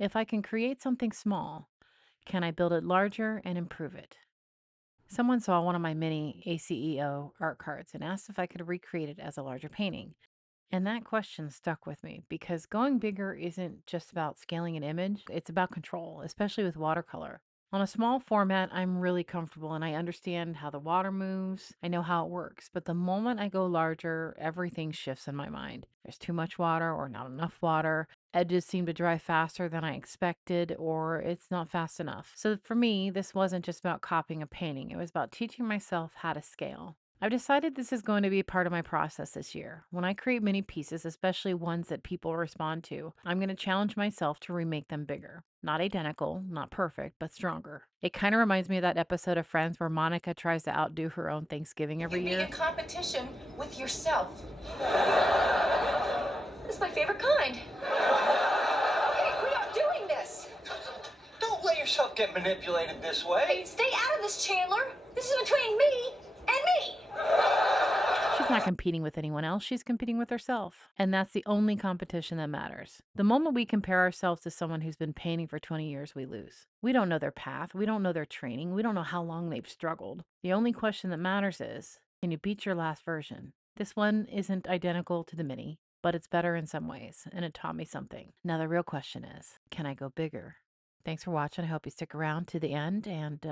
If I can create something small, can I build it larger and improve it? Someone saw one of my mini ACEO art cards and asked if I could recreate it as a larger painting. And that question stuck with me because going bigger isn't just about scaling an image, it's about control, especially with watercolor. On a small format, I'm really comfortable and I understand how the water moves. I know how it works. But the moment I go larger, everything shifts in my mind. There's too much water or not enough water. Edges seem to dry faster than I expected, or it's not fast enough. So for me, this wasn't just about copying a painting, it was about teaching myself how to scale. I've decided this is going to be part of my process this year. When I create mini pieces, especially ones that people respond to, I'm going to challenge myself to remake them bigger. Not identical, not perfect, but stronger. It kind of reminds me of that episode of Friends where Monica tries to outdo her own Thanksgiving every You'd be year. in competition with yourself. It's my favorite kind. Hey, we are doing this. Don't let yourself get manipulated this way. Hey, stay out of this, Chandler. This is between me and me. She's not competing with anyone else, she's competing with herself. And that's the only competition that matters. The moment we compare ourselves to someone who's been painting for 20 years, we lose. We don't know their path, we don't know their training, we don't know how long they've struggled. The only question that matters is, can you beat your last version? This one isn't identical to the mini, but it's better in some ways, and it taught me something. Now, the real question is, can I go bigger? Thanks for watching. I hope you stick around to the end and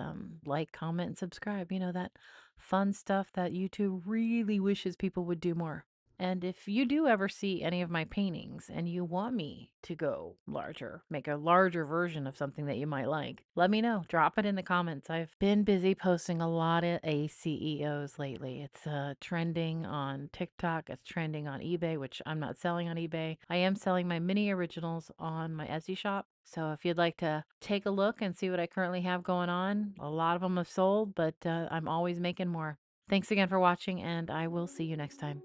like, comment, and subscribe. You know, that fun stuff that YouTube really wishes people would do more. And if you do ever see any of my paintings and you want me to go larger, make a larger version of something that you might like, let me know. Drop it in the comments. I've been busy posting a lot of ACEOs lately. It's trending on TikTok, it's trending on eBay, which I'm not selling on eBay. I am selling my mini originals on my Etsy shop. So if you'd like to take a look and see what I currently have going on, a lot of them have sold, but I'm always making more. Thanks again for watching, and I will see you next time.